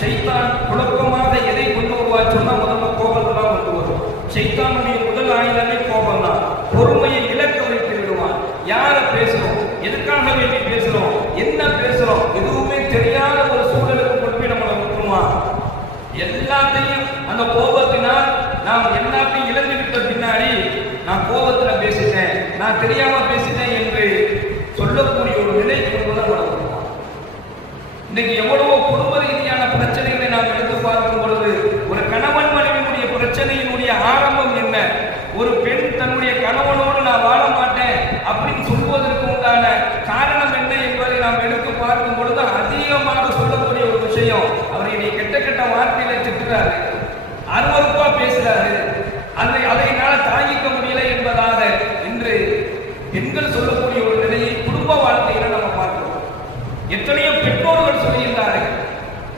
சைத்தான் குழப்பமாக எதை கொண்டு வருவார் சொன்னா முதல்ல கோபத்தை தான் கொண்டு வரும். சைத்தானுடைய முதல் ஆயுதமே கோபம் தான். பொறுமையை இழக்க வைத்து விடுவான். யார பேசுறோம், எதுக்காக வேண்டி பேசுறோம், என்ன பேசுறோம், எதுவுமே தெரியாத ஒரு சூழலுக்கு கொண்டு போய் நம்மளை விட்டுருவான். எல்லாத்தையும் அந்த கோபத்தினால் நாம் எல்லாத்தையும் இழந்து விட்ட பின்னாடி நான் கோபத்துல பேசிட்டேன், நான் தெரியாம பேசிட்டேன் என்று சொல்லக்கூடிய ஒரு நிலை கொண்டுதான் வளர்க்கிறோம். இன்னைக்கு எவ்வளவோ குடும்ப ரீதியான பிரச்சனைகளை நாம் எடுத்து பார்க்கும் பொழுது ஒரு கணவன் மனைவியினுடைய பிரச்சனையினுடைய ஆரம்பம் என்ன? ஒரு பெண் தன்னுடைய கணவனோடு நான் வாழ மாட்டேன் அப்படின்னு சொல்வதற்கு உண்டான காரணம் என்ன என்பதை நாம் எடுத்து பார்க்கும் பொழுது அதிகமாக சொல்லக்கூடிய ஒரு விஷயம், அவருடைய கெட்ட கெட்ட வார்த்தைகளை திட்டுறாரு, அருவருப்பா பேசுறாரு, அதையினால தாங்கிக்க முடியல என்பதாக இன்று பெண்கள் சொல்லக்கூடிய ஒரு நிலையை குடும்ப வாழ்க்கையில நம்ம பார்க்கிறோம். எத்தனையோ பெற்றோர்கள் சொல்லி